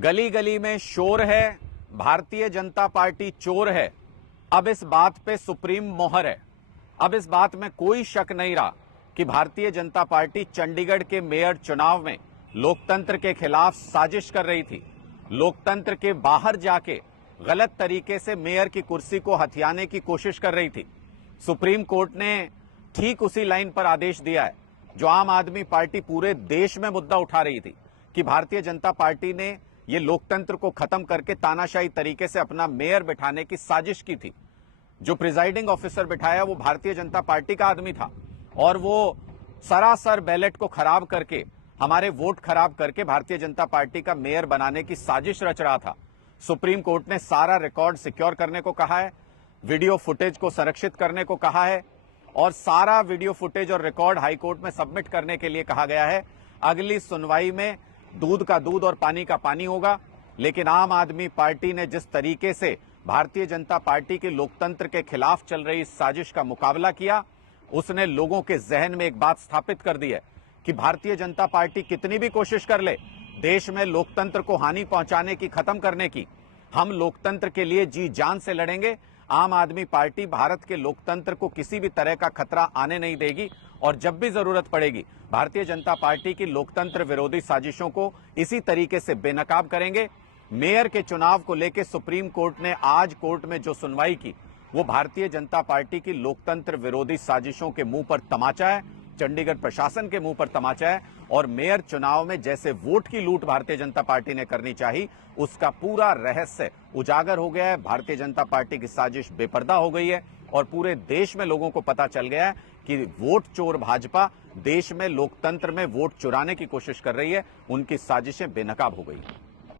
गली गली में शोर है, भारतीय जनता पार्टी चोर है। अब इस बात पे सुप्रीम मोहर है। अब इस बात में कोई शक नहीं रहा कि भारतीय जनता पार्टी चंडीगढ़ के मेयर चुनाव में लोकतंत्र के खिलाफ साजिश कर रही थी। लोकतंत्र के बाहर जाके गलत तरीके से मेयर की कुर्सी को हथियाने की कोशिश कर रही थी। सुप्रीम कोर्ट ने ठीक उसी लाइन पर आदेश दिया है जो आम आदमी पार्टी पूरे देश में मुद्दा उठा रही थी कि भारतीय जनता पार्टी ने ये लोकतंत्र को खत्म करके तानाशाही तरीके से अपना मेयर बिठाने की साजिश की थी। जो प्रिजाइडिंग ऑफिसर बिठाया वो भारतीय जनता पार्टी का आदमी था और वो सरासर बैलेट को खराब करके, हमारे वोट खराब करके भारतीय जनता पार्टी का मेयर बनाने की साजिश रच रहा था। सुप्रीम कोर्ट ने सारा रिकॉर्ड सिक्योर करने को कहा है, वीडियो फुटेज को संरक्षित करने को कहा है और सारा वीडियो फुटेज और रिकॉर्ड हाईकोर्ट में सबमिट करने के लिए कहा गया है। अगली सुनवाई में दूध का दूध और पानी का पानी होगा। लेकिन आम आदमी पार्टी ने जिस तरीके से भारतीय जनता पार्टी के लोकतंत्र के खिलाफ चल रही साजिश का मुकाबला किया, उसने लोगों के जहन में एक बात स्थापित कर दी है कि भारतीय जनता पार्टी कितनी भी कोशिश कर ले देश में लोकतंत्र को हानि पहुंचाने की, खत्म करने की, हम लोकतंत्र के लिए जी जान से लड़ेंगे। आम आदमी पार्टी भारत के लोकतंत्र को किसी भी तरह का खतरा आने नहीं देगी और जब भी जरूरत पड़ेगी भारतीय जनता पार्टी की लोकतंत्र विरोधी साजिशों को इसी तरीके से बेनकाब करेंगे। मेयर के चुनाव को लेकर सुप्रीम कोर्ट ने आज कोर्ट में जो सुनवाई की वो भारतीय जनता पार्टी की लोकतंत्र विरोधी साजिशों के मुंह पर तमाचा है, चंडीगढ़ प्रशासन के मुंह पर तमाचा है और मेयर चुनाव में जैसे वोट की लूट भारतीय जनता पार्टी ने करनी चाहिए उसका पूरा रहस्य उजागर हो गया है। भारतीय जनता पार्टी की साजिश बेपर्दा हो गई है और पूरे देश में लोगों को पता चल गया है कि वोट चोर भाजपा देश में लोकतंत्र में वोट चुराने की कोशिश कर रही है। उनकी साजिशें बेनकाब हो गई।